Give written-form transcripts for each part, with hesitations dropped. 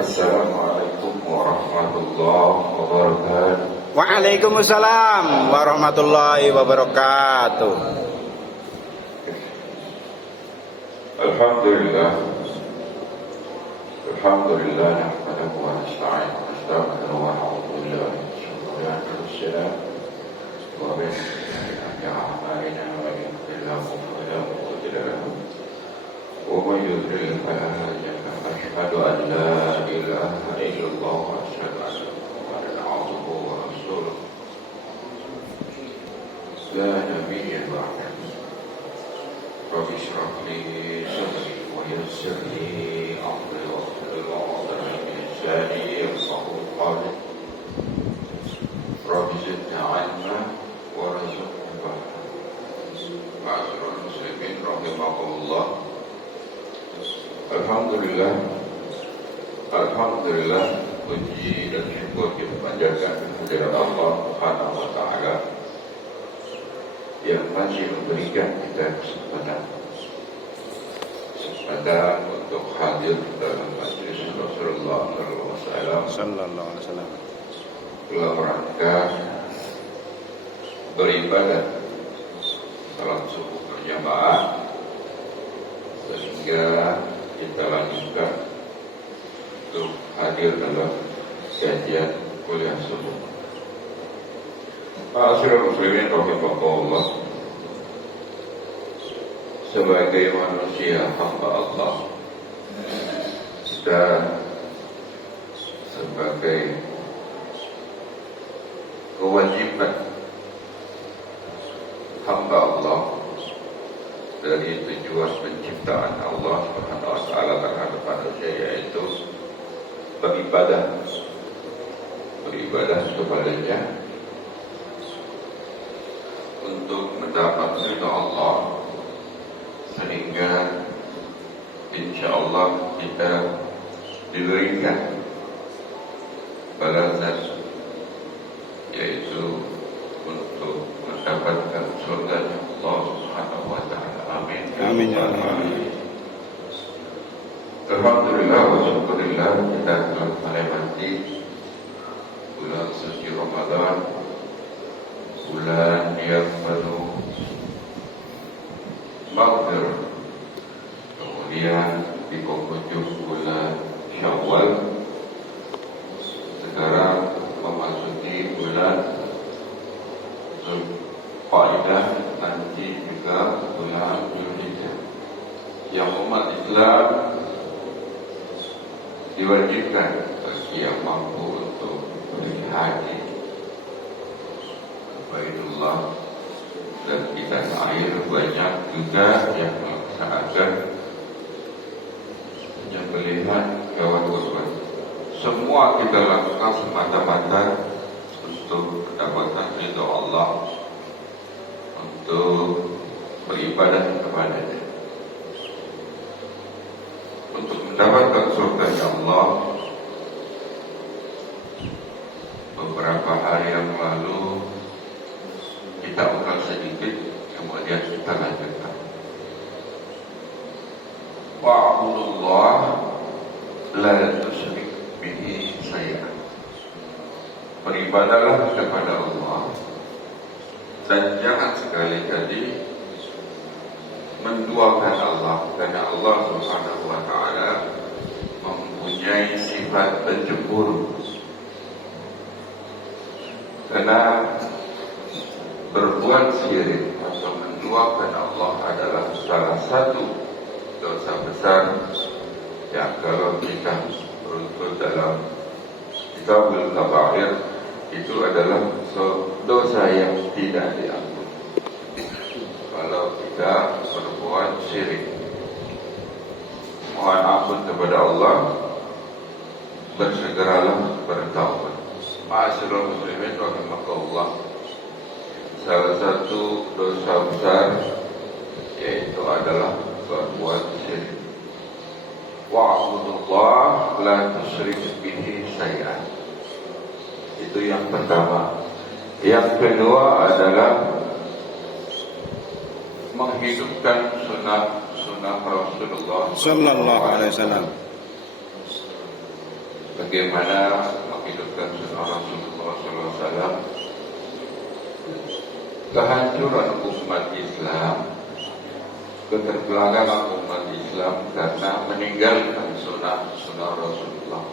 Assalamualaikum warahmatullahi wabarakatuh. Waalaikumsalam warahmatullahi wabarakatuh. Alhamdulillah. Alhamdulillah nahmaduhu wa nasta'inuhu wa nastaghfiruhu wa na'udzu billahi min shururi anfusina wa min sayyi'ati a'malina man yahdihillahu fala mudilla lahu wa man yudlil fala hadiya lahu. Asyhadu an la ilaha illallah wa asyhadu anna Muhammadan 'abduhu wa rasuluh. La nabiyya ba'dahu. Rabbi shrah li sadri wa yassir li amri wahlul 'uqdatam min lisani yafqahu qawli. Rabbi zidni 'ilma warzuqni fahma. Ma'asyiral muslimin rahimakumullah. Alhamdulillah. Alhamdulillah, puji dan syukur kita panjatkan kehadirat Allah Subhanahu wa taala yang masih memberikan kita kesempatan untuk hadir dalam majlis Rasulullah sallallahu alaihi wasallam dalam rangka beribadah salat subuh berjamaah, sehingga kita lanjutkan untuk hadir dalam kajian kuliah subuh. Ma'asyiral muslimin rahimakumullah. Sebagai manusia hamba Allah dan sebagai kewajiban hamba Allah dari tujuan penciptaan Allah Subhanahu wa taala terhadap manusia, yaitu beribadah kepadanya untuk mendapat ridha Allah, sehingga insyaallah kita diberikan balasan, yaitu untuk mendapatkan surga Allah Subhanahu wa taala. Amin. Amin ya Allah. Alhamdulillah wa syukurillah, kita telah melewati bulan suci Ramadan, bulan yang penuh maghfirah. Kemudian di penghujung bulan Syawal, sekarang memasuki bulan Zulqa'dah, nanti juga bulan Dzulhijjah, yang umat Islam diwajibkan bagi yang mampu untuk pergi haji ke Baitullah, dan di tanah air banyak juga yang melaksanakan penyembelihan hewan kurban. Semua kita lakukan semata-mata untuk mendapatkan ridha Allah, untuk beribadah kepadanya, untuk mendapatkan surga Allah. Beberapa hari yang lalu kita ulang sedikit, kemudian kita lanjutkan. Wa'budullah la tusyrik bihi syai'an. Beribadahlah kepada Allah dan jangan sekali-kali menduakan Allah, karena Allah Subhanahu wa taala mempunyai sifat pencemburu. Karena berbuat syirik atau menduakan Allah adalah salah satu dosa besar yang kalau kita beruntut dalam Kitabul Kabair, itu adalah dosa yang tidak diampuni kalau kita berbuat syirik. Mohon ampun kepada Allah, bersegeralah bertaubat. Ma'asyiral muslimin rahimakumullah. Salah satu dosa besar yaitu adalah berbuat syirik. Wa'budullah la tusyrik bihi syai'an. Itu yang pertama. Yang kedua adalah menghidupkan sunnah Rasulullah sallallahu alaihi wasallam. bagaimana menghidupkan sunnah Rasulullah SAW, kehancuran umat Islam, keterbelakangan umat Islam karena meninggalkan sunnah Rasulullah.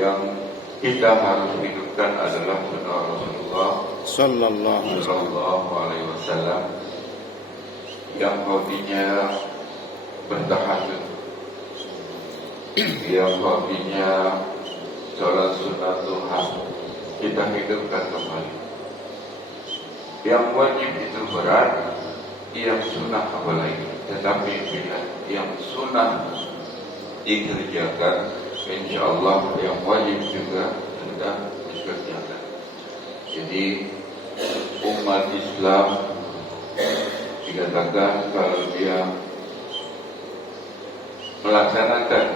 Yang kita harus hidupkan adalah sunnah Rasulullah Sallallahu Alaihi Wasallam, yang hobinya bertahajud, yang hobinya sholat sunat duha, kita hidupkan kembali. Yang wajib itu berat, yang sunnah apalagi. Tetapi bila yang sunnah dikerjakan, insya Allah yang wajib juga hendak dikerjakan. Jadi umat Islam dikatakan kalau dia melaksanakan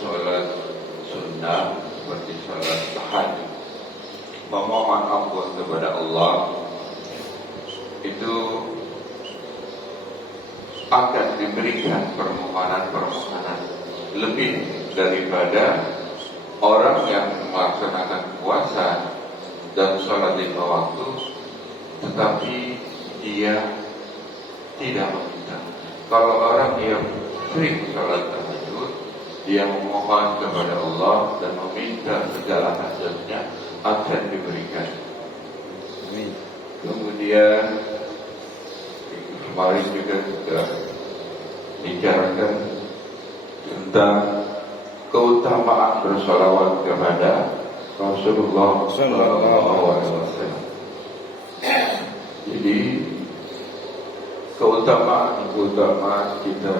sholat sunnah seperti sholat tahajud, memohon ampun kepada Allah, itu akan diberikan permohonan lebih daripada orang yang melaksanakan puasa dan sholat lima waktu tetapi dia tidak meminta. Kalau orang yang sering sholat tahajud, dia memohon kepada Allah dan meminta segala hajatnya, akan diberikan. Kemudian kemarin juga sudah bicarakan tentang keutamaan bersolawat kepada Rasulullah Sallallahu Alaihi Wasallam. Jadi keutamaan kita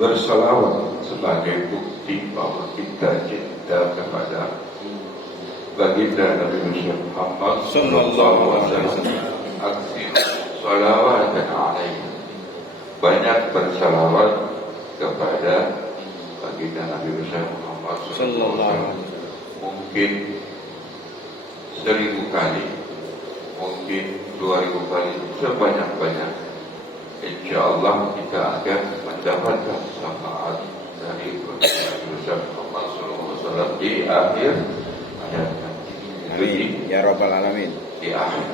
bersolawat sebagai bukti bahwa kita cinta kepada baginda Nabi Muhammad Sallallahu Alaihi Wasallam. Aksi solawat dan alaihi, banyak bersolawat kepada baginda Nabi Muhammad Sallallahu Alaihi Wasallam. Mungkin 1000 kali, mungkin 2000 kali, sebanyak-banyak. Insya Allah kita akan mendapatkan syafaat dari Nabi Muhammad Sallallahu Alaihi Wasallam di akhir hayat nanti. Amin ya rabbal alamin. Di akhir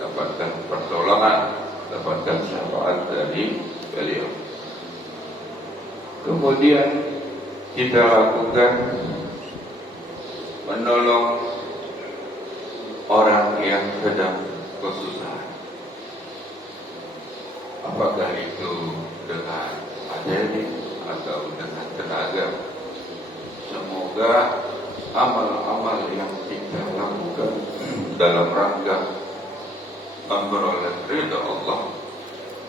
dapatkan pertolongan, dapatkan syafaat dari beliau. Kemudian kita lakukan menolong orang yang sedang kesusahan, apakah itu dengan materi atau dengan tenaga. Semoga amal-amal yang kita lakukan dalam rangka memperoleh ridha Allah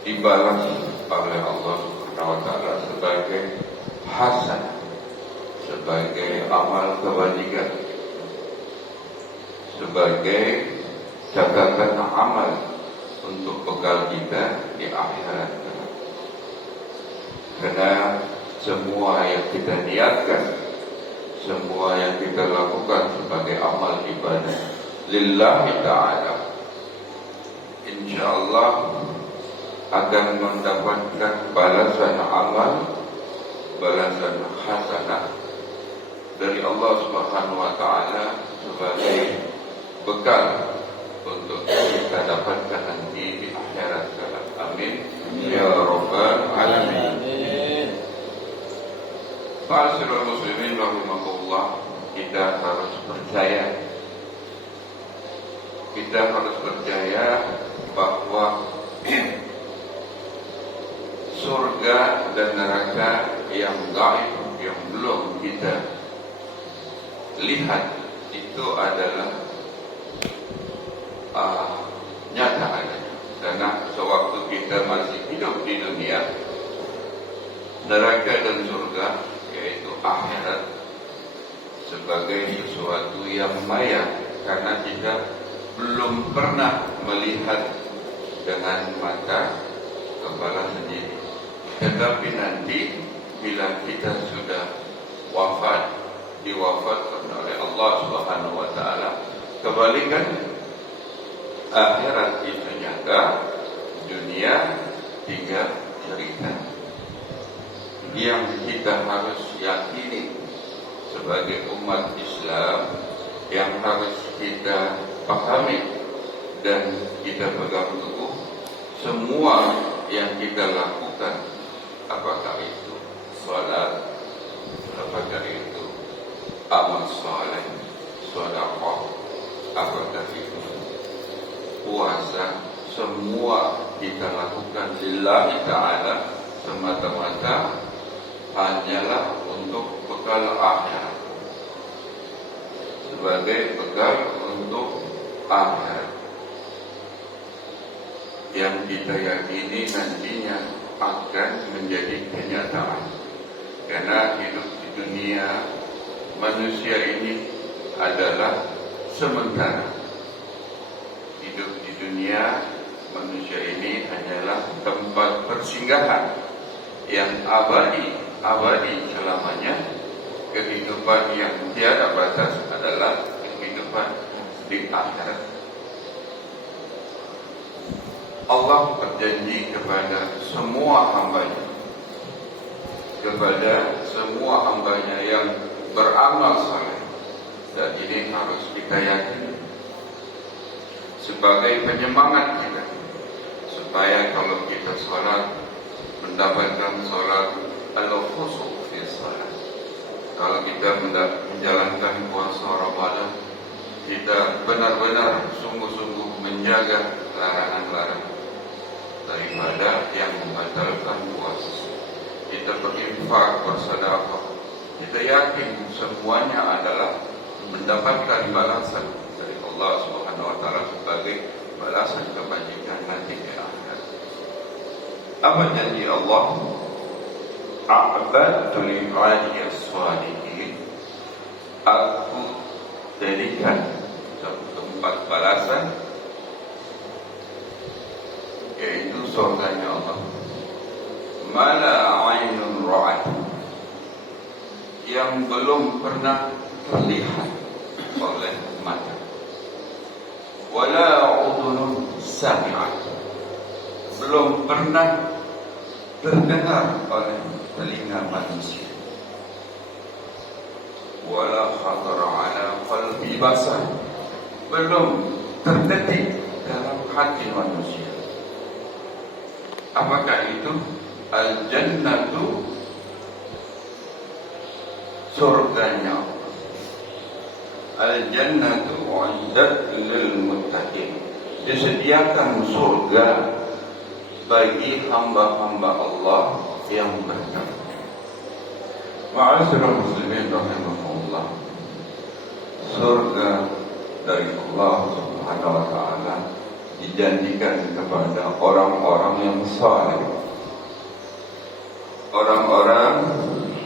dibalas oleh Allah Subhanahu wa taala sebagai hasanah, sebagai amal kebajikan, sebagai catatan amal untuk bekal kita di akhirat. Karena semua yang kita niatkan, semua yang kita lakukan sebagai amal ibadah lillahi ta'ala, insyaallah akan mendapatkan balasan amal, balasan hasanah dari Allah Subhanahu wa taala sebagai bekal untuk kita dapatkan nanti di akhirat kelak. Amin ya rabbal alamin. Ma'asyiral muslimin rahimakumullah, kita harus percaya bahwa surga dan neraka yang gaib, yang belum kita lihat, itu adalah nyata ada. Karena sewaktu kita masih hidup di dunia, neraka dan surga, yaitu akhirat, sebagai sesuatu yang maya, karena kita belum pernah melihat dengan mata kepala sendiri. Tetapi nanti bila kita sudah wafat, diwafatkan oleh Allah Subhanahu wa taala, kebalikan akhirat itu nyata, dunia tinggal cerita. yang kita harus yakini sebagai umat Islam, yang harus kita pahami dan kita pegang teguh. Semua yang kita lakukan, apakah itu salat, apakah itu amal saleh, sedekah, apakah itu puasa, semua kita lakukan lillahi ta'ala, semata-mata hanyalah untuk bekal akhirat, sebagai bekal untuk akhirat yang kita yakini nantinya akan menjadi kenyataan. Karena hidup di dunia manusia ini adalah sementara. Hidup di dunia manusia ini hanyalah tempat persinggahan yang abadi selamanya. Kehidupan yang tiada batas adalah kehidupan di akhirat. Allah berjanji kepada semua hambanya, yang beramal saleh, dan ini harus kita yakini sebagai penyemangat kita, supaya kalau kita sholat mendapatkan sholat al-khushu' fi sholat. Kalau kita menjalankan puasa Ramadan, kita benar-benar sungguh-sungguh menjaga larangan-larangan daripada yang membatalkan puasa. Kita berinfak, bersedekah, kita yakin semuanya adalah mendapatkan balasan dari Allah Subhanahu wa taala sebagai balasan kebajikan nanti di akhirat. Apa janji Allah? A'badtu li'ibadiyas shalihin. Aku jadikan satu tempat balasan, yaitu surganya Allah. Mala ainun ra'at, yang belum pernah terlihat oleh mata, wala udhunun sami'at, belum pernah terdengar oleh telinga manusia, wala khatara ala qalbi basar, belum terdetik dalam hati manusia. Apakah itu? Al-jannatu, surganya. Al-jannatu u'iddat lil muttaqin, disediakan surga bagi hamba-hamba Allah yang bertakwa. Ma'asyiral muslimin rahimahullah, surga dari Allah Subhanahu wa taala dijanjikan kepada orang-orang yang saleh. Orang-orang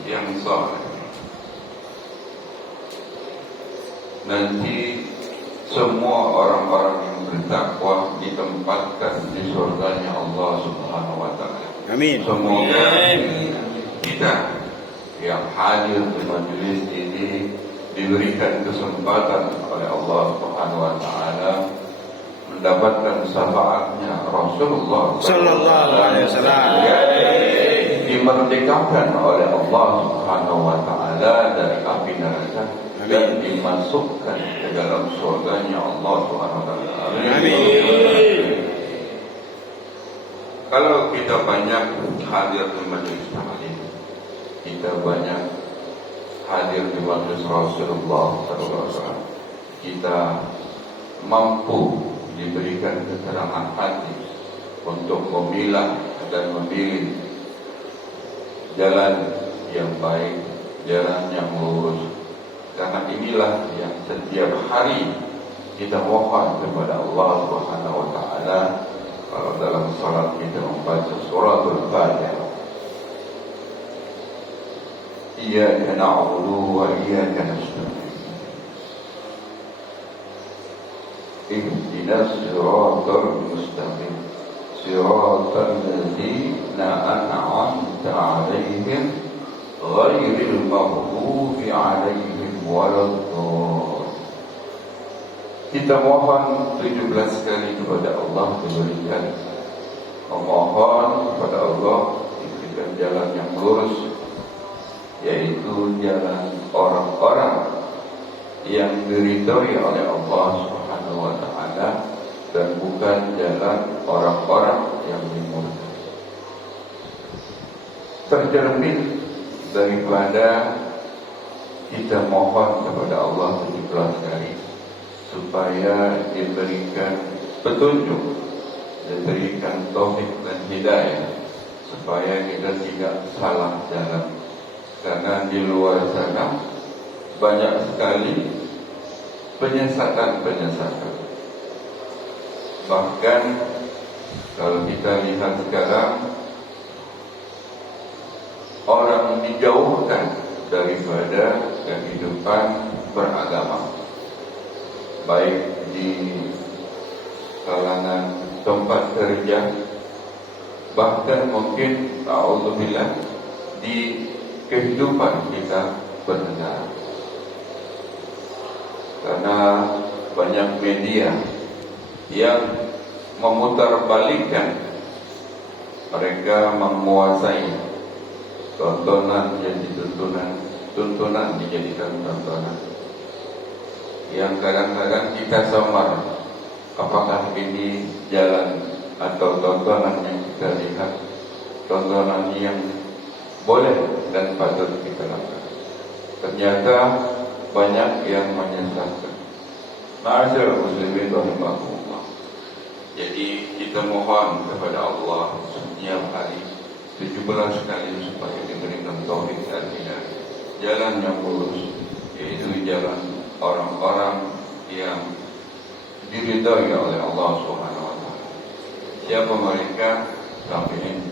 yang saleh nanti semua orang-orang yang bertakwa ditempatkan di surganya Allah Subhanahu wa taala. Amin. Semoga kita yang hadir di majelis ini diberikan kesempatan oleh Allah Subhanahu wa taala mendapatkan syafaatnya Rasulullah sallallahu alaihi wasallam, dimerdekakan oleh Allah Subhanahu wa taala dari api neraka dan dimasukkan ke dalam surganya Allah Subhanahu wa taala. Amin. Kalau kita banyak hadir di majelis taklim, kita banyak hadir di majelis Rasulullah sallallahu alaihi wasallam, kita mampu diberikan keterangan hati untuk memilah dan memilih jalan yang baik, jalan yang lurus. Karena inilah yang setiap hari kita mohon kepada Allah Subhanahu wa taala kalau dalam salat kita membaca suratul Fatihah. Iyyaka na'budu wa iyyaka nasta'in. Ihdinas siratal mustaqim. Siratal ladzina an'amta 'alaihim ghairil maghdubi 'alaihim waladdallin. Kita mohon 17 kali kepada Allah diberikan. Memohon kepada Allah diberikan jalan yang lurus yaitu jalan orang-orang yang diridhoi oleh Allah Subhanahu wa taala, dan bukan jalan orang-orang yang dimurkai. Tercermin daripada kita mohon kepada Allah 17 kali supaya diberikan petunjuk, diberikan taufik dan hidayah, supaya kita tidak salah jalan. Karena di luar sana banyak sekali penyesatan. Bahkan kalau kita lihat sekarang, orang dijauhkan daripada kehidupan beragama, baik di kalangan tempat kerja, bahkan mungkin ta'udzubillah di kehidupan kita bernegara. Karena banyak media yang memutarbalikkan, mereka menguasai tontonan jadi tuntunan dijadikan tontonan, yang kadang-kadang kita samar apakah ini jalan atau tontonan yang kita lihat, tontonan yang boleh dan patut kita lakukan. Ternyata banyak yang menyesatkan. Ma'asyiral muslimin rahimakumullah. Jadi kita mohon kepada Allah setiap hari 17 kali supaya diberikan taufik dan hidayah, jalan yang lurus, yaitu jalan orang-orang yang diridhai oleh Allah Subhanahu wa taala. Siapa mereka? Tabi'in,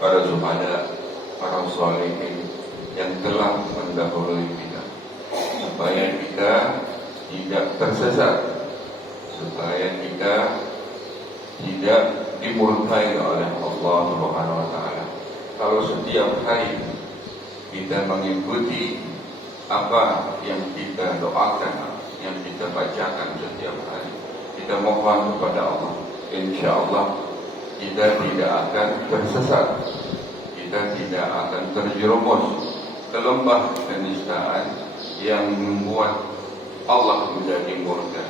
para zuhada, para sholihin yang telah mendahului kita, supaya kita tidak tersesat, supaya kita tidak dimurkai oleh Allah Subhanahu wa taala. Kalau setiap hari kita mengikuti apa yang kita doakan, yang kita bacakan setiap hari, kita mohon kepada Allah, insyaallah kita tidak akan tersesat, kita tidak akan terjerumus ke lembah kenistaan yang membuat Allah menjadi murka.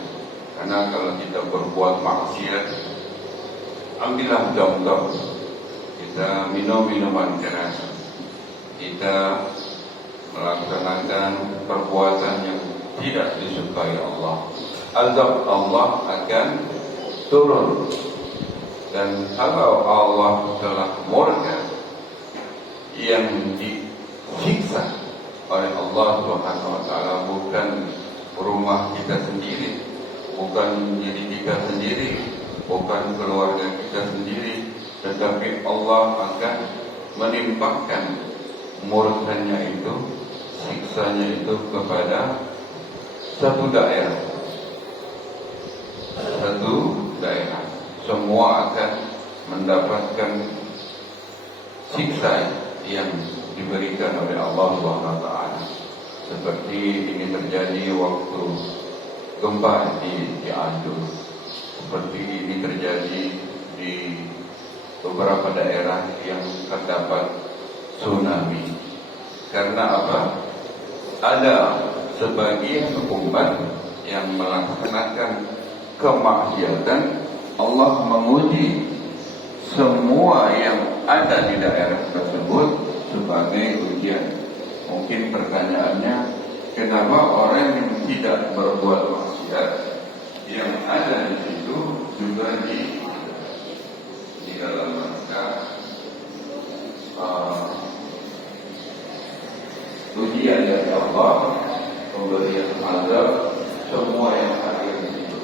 Karena kalau kita berbuat maksiat, ambillah jam-jam, kita minum minuman keras, kita melaksanakan perbuatan yang tidak disukai Allah, azab Allah akan turun. Dan kalau Allah telah murka, yang disiksa oleh Allah Subhanahu wa taala bukan rumah kita sendiri, bukan diri kita sendiri, bukan keluarga kita sendiri, tetapi Allah akan menimpakan murkanya itu, siksanya itu kepada satu daerah. Semua akan mendapatkan siksa yang diberikan oleh Allah Subhanahu wa taala. Seperti ini terjadi waktu gempa di Cianjur, seperti ini terjadi di beberapa daerah yang terdapat tsunami. Karena apa? Ada sebagian umat yang melaksanakan kemaksiatan. Allah menguji semua yang ada di daerah tersebut sebagai ujian. Mungkin pertanyaannya, kenapa orang yang tidak berbuat maksiat yang ada di situ juga di dalam rangka ujian dari Allah, pemberian azab semua yang hadir di situ.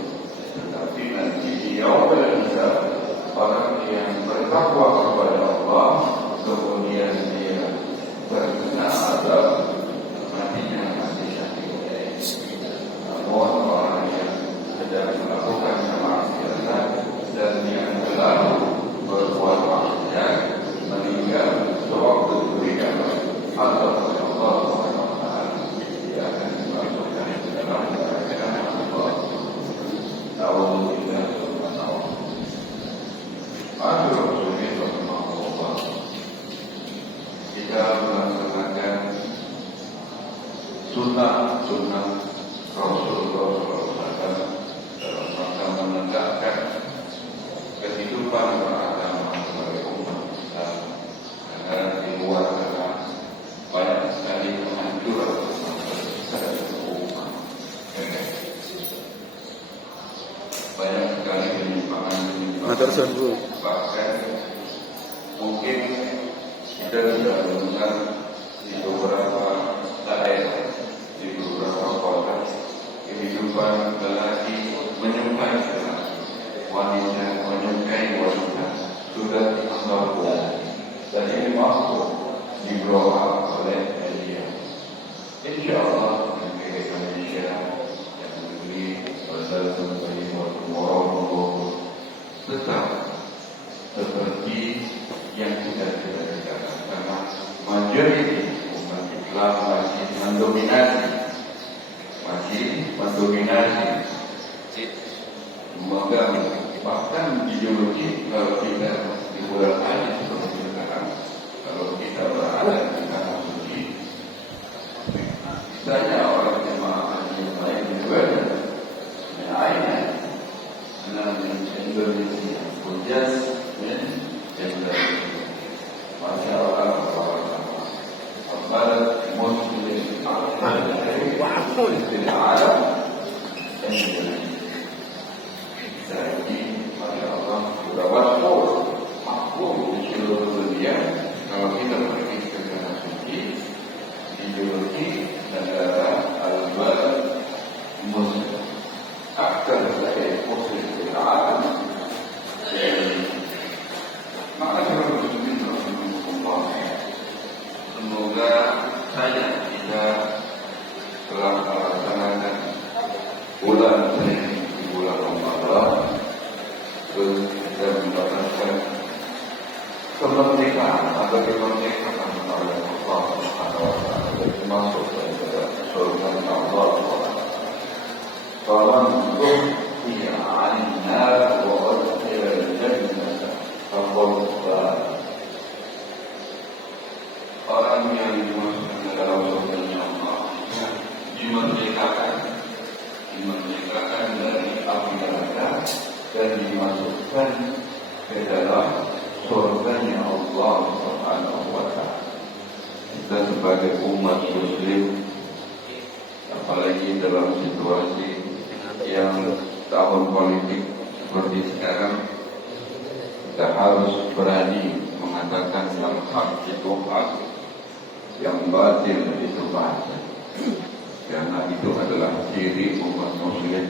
Tetapi nanti di yaumul hisab, orang yang bertakwa kepada Allah kemudian dia terkena azab, matinya mati syahid. Namun orang yang sedang melakukan kemaksiatan dan yang telah berbuat maksiat meninggal sewaktu diberikan azab oleh Allah Subhanahu wa taala, dia akan dimasukkan ke dalam neraka Allah. Ta'awudzubillah subhanahu wa ta'ala. Kita melaksanakan sunnah Rasulullah SAW dalam rangka menegakkan kehidupan beragama sebagai umat Islam, karena di luar sana banyak sekali kehancuran secara umat, banyak sekali penyimpangan, bahkan mungkin kita tidak mendengar di beberapa daerah, di beberapa kota, kehidupan lelaki menyukai wanita, menyukai wanita sudah dianggap bohong, dan ini masuk di bawah oleh media. Insya Allah negeri Indonesia yang negeri Wassalamualaikum warahmatullahi wabarakatuh tetap seperti yang kita katakan, karena majoriti umat Islam masih mendominasi memegang bahkan ideologi. Kalau kita di bulan haji seperti sekarang, kalau kita berada di tanah suci, misalnya orang jemaah haji yang lain juga ada Indonesia hujan Masya Allah, Barat Muslim Arab jadi Masya Allah sudah waspol makhluk di seluruh dunia. Kalau kita pergi ke tanah suci, ideologi negara Al-Barat Muslim akan saya Muslim di alam. Maka semoga saja kita telah melaksanakan bulan ini di bulan Ramadan, terus kita mendapatkan kemerdekaan atau kemerdekaan oleh Allah Subhanahu wa Ta'ala, termasuk pada surga Allah Subhanahu. Kalau ia annar wa adkhil al-jannah faqad orang yang dimasukkan ke dalam surga Allah dimerdekakan dari api neraka dan dimasukkan ke dalam surganya Allah Subhanahu wa Ta'ala. Kita sebagai umat Muslim, apalagi dalam situasi yang tahun politik seperti sekarang, kita harus berani mengatakan yang hak itu hak, yang batil itu batil, karena itu adalah ciri umat Muslim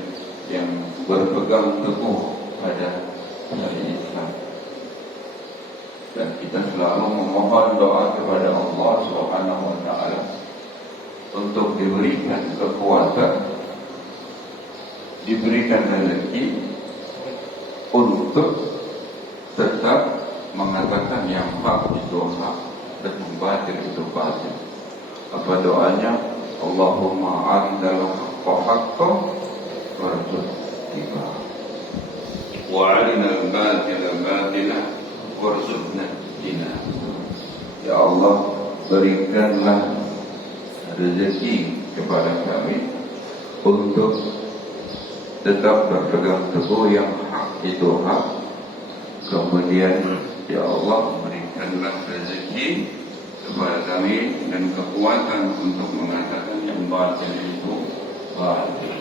yang berpegang teguh pada syariat Islam. Dan kita selalu memohon doa kepada Allah Subhanahu wa Ta'ala untuk diberikan kekuatan, diberikan rezeki untuk tetap mengatakan yang hak itu hak dan yang batil itu batil. Apa doanya? Allahumma arinal haqqa haqqan warzuqna wa arinal batila batila warzuqna ijtinaba. Ya Allah, berikanlah rezeki kepada kami untuk tetap berpegang teguh yang hak itu hak. Kemudian ya Allah, berikanlah rezeki kepada kami dan kekuatan untuk mengatakan yang batil itu batil.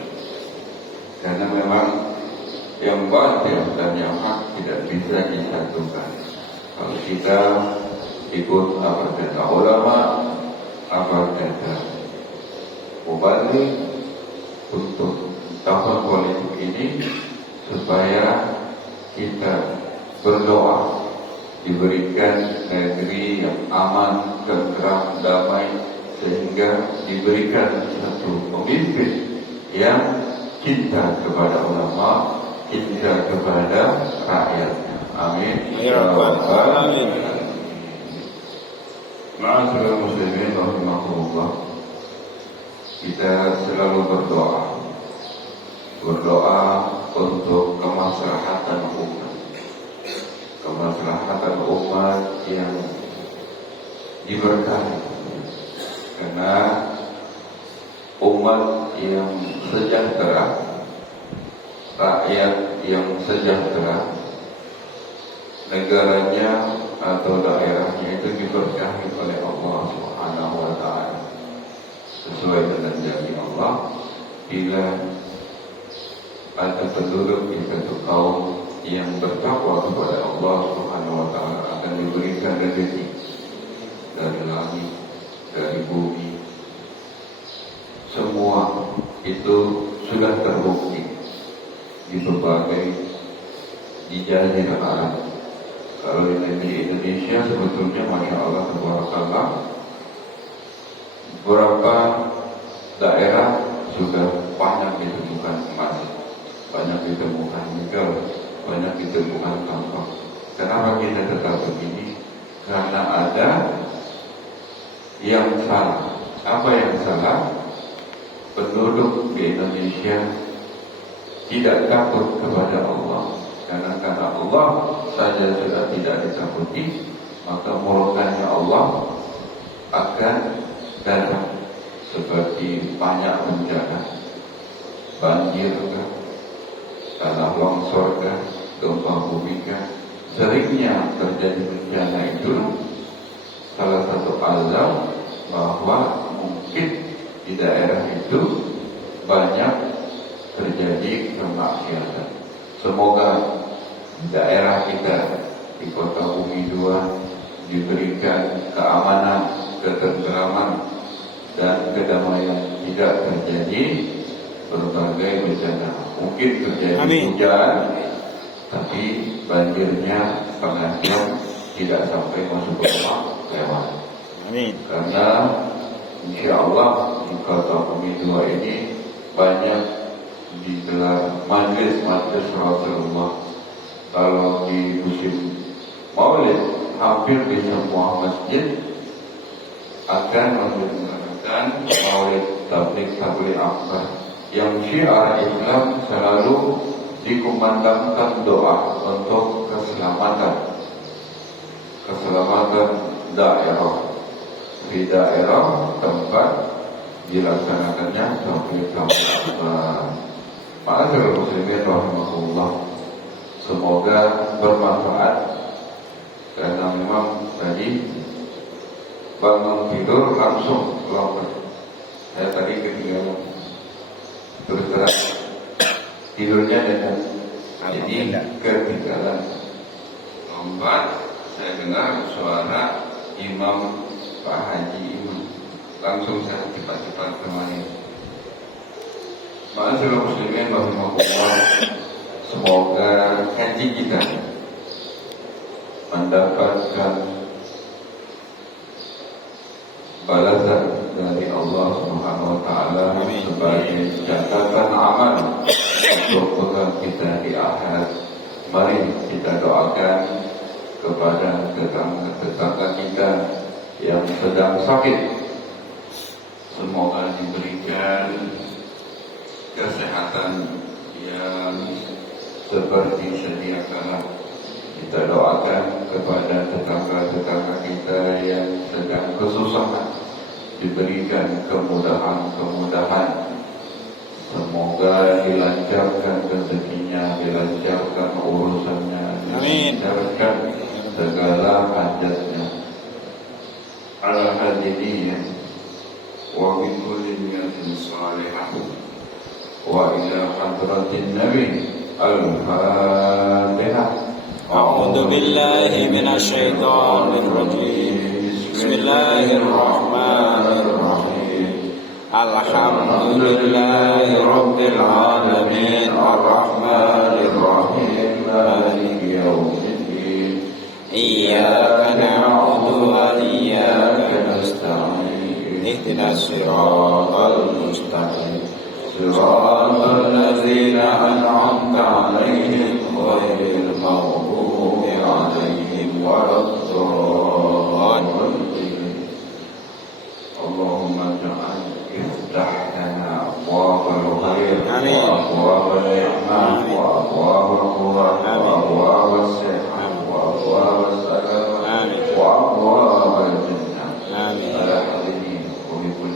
Karena memang yang batil dan yang hak tidak bisa disatukan. Kalau kita ikut apa kata ulama, apa kata mubalik untuk tahun politik ini, supaya kita berdoa diberikan negeri yang aman, tentram, damai, sehingga diberikan satu pemimpin yang cinta kepada ulama, cinta kepada rakyatnya. Amin. Ya Rabbal Alamin. Ma'asyiral muslimin rahimakumullah. Kita selalu berdoa untuk kemaslahatan umat yang diberkahi, karena umat yang sejahtera, rakyat yang sejahtera, negaranya atau daerahnya itu diberkahi oleh Allah Subhanahu wa taala. Sesuai dengan janji Allah, bila ada penduduk di satu kaum yang bertakwa kepada Allah Subhanahu wa taala akan diberikan rezeki dari langit, dari bumi. Semua itu sudah terbukti di berbagai di jazirah Arab. Kalau di negeri Indonesia sebetulnya Masya Allah tabarakallah, beberapa daerah sudah banyak ditemukan emas, banyak ditemukan nikel, banyak ditemukan tambang. Kenapa kita tetap begini? Karena ada yang salah. Apa yang salah? Penduduk di Indonesia tidak takut kepada Allah. Karena Allah saja sudah tidak ditakuti, maka murkanya Allah akan datang seperti banyak bencana, banjir, tanah longsor, gempa bumi. Seringnya terjadi bencana itu salah satu azab bahwa mungkin di daerah itu banyak terjadi kemaksiatan. Semoga daerah kita di kota Bumi 2 diberikan keamanan, ketentraman, dan kedamaian, tidak terjadi berbagai bencana. Mungkin terjadi hujan, tapi banjirnya pengakian tidak sampai masuk ke rumah lewat. Amin. Karena insya Allah di kota Bumi 2 ini banyak digelar majlis-majlis Rasulullah. Kalau di musim Maulid, hampir di semua masjid akan menggunakan Maulid tabligh akbar, yang syiar Islam selalu dikumandangkan doa untuk keselamatan daerah. Di daerah tempat dilaksanakannya tabligh akbar. Ma'asyiral muslimin rahimahullah, semoga bermanfaat. Karena memang tadi bangun tidur langsung lompat. Saya tadi ketinggalan, terus terang tidurnya dengan jadi ketinggalan lompat. Saya dengar suara imam, Pak Haji Imam, langsung saya cepat-cepat kemari. Ma'asyiral muslimin rahimahullah, semoga haji kita mendapatkan balasan dari Allah Subhanahu wa taala sebagai catatan amal untuk bekal kita di akhirat. Mari kita doakan kepada tetangga kita yang sedang sakit, semoga diberikan kesehatan yang seperti sedia kala. Kita doakan kepada tetangga-tetangga kita yang sedang kesusahan, diberikan kemudahan-kemudahan. Semoga dilancarkan rezekinya, dilancarkan urusannya, dilancarkan segala hajatnya. Ala hadirin wa min kulli niyatin salihah wa ila hadratin nabi al-fatihah. أعوذ بالله من الشيطان الرجيم. بسم الله الرحمن الرحيم. الحمد لله رب العالمين الرحمن الرحيم مالك يوم الدين إياك نعبد وإياك نستعين اهدنا الصراط المستقيم صراط الذين أنعمت عليهم غير المغضوب عليهم ولا الضالين. اللهم اجعل افتح لنا أبواب الخير وأبواب النعمة وأبواب القرى وأبواب الصحة وأبواب السلام وأبواب الجنة على حديث وبكل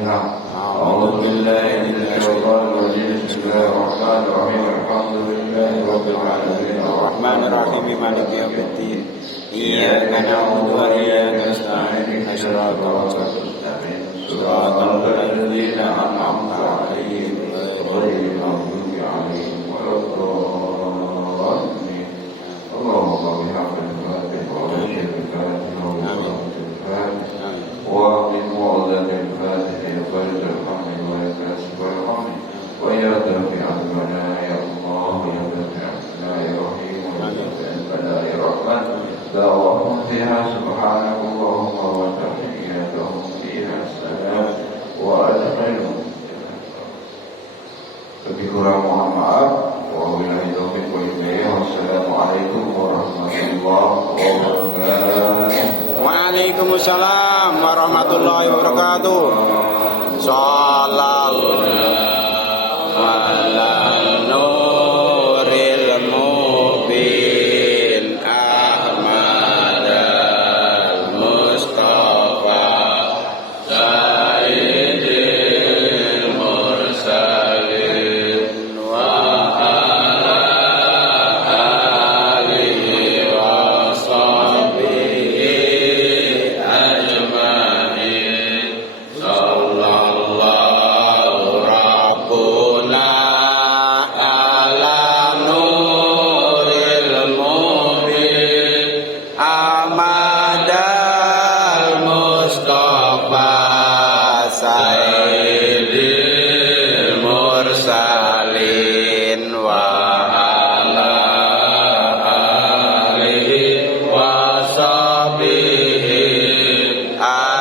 بالحق أعوذ بالله من الشيطان الرجيم بسم الله الرحمن الرحيم الحمد لله رب العالمين الرحمن الرحيم مالك يوم الدين إياك نعبد وإياك نستعين اهدنا الصراط المستقيم صراط الذين أنعمت عليهم غير المغضوب عليهم ولا الضالين اللهم بحق الفاتح وبشر الفاتح وبركة الفاتح ومن معضل الفاتح فرج الحمد ويكسب الحمد ويا دافع المنايا الله يا دافع المنايا رحيم ويا دافع المنايا رحمن دعواهم فيها سبحانك اللهم وتحياتهم فيها السلام وأدخلهم. Lebih kurang mohon maaf. Wabillahi taufiq wal hidayah. Wassalamualaikum warahmatullahi wabarakatuh. Waalaikumsalam warahmatullahi wabarakatuh. Sallallahu ala nuril mubin Ahmad al-Mustafa Sayyidil Mursalin wa ala alihi wa sahbihi ajma'in. Sallallahu rabbuna ala nuril mubin Ahmad al-Mustafa Sayyidil Mursalin wa ala alihi wa sahbihi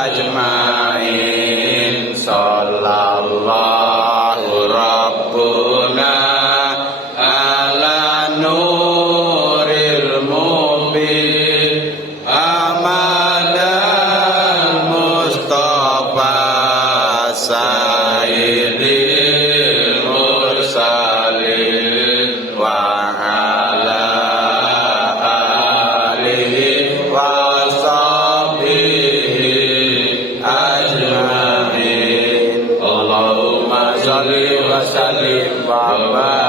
ajma'in. Sallallahu rabbuna ala nuril mubin Ahmad al-Mustafa Sayyidil Mursalin wa ala alihi wa sahbihi ajma'in. Allahumma shalli wa sallim wa barik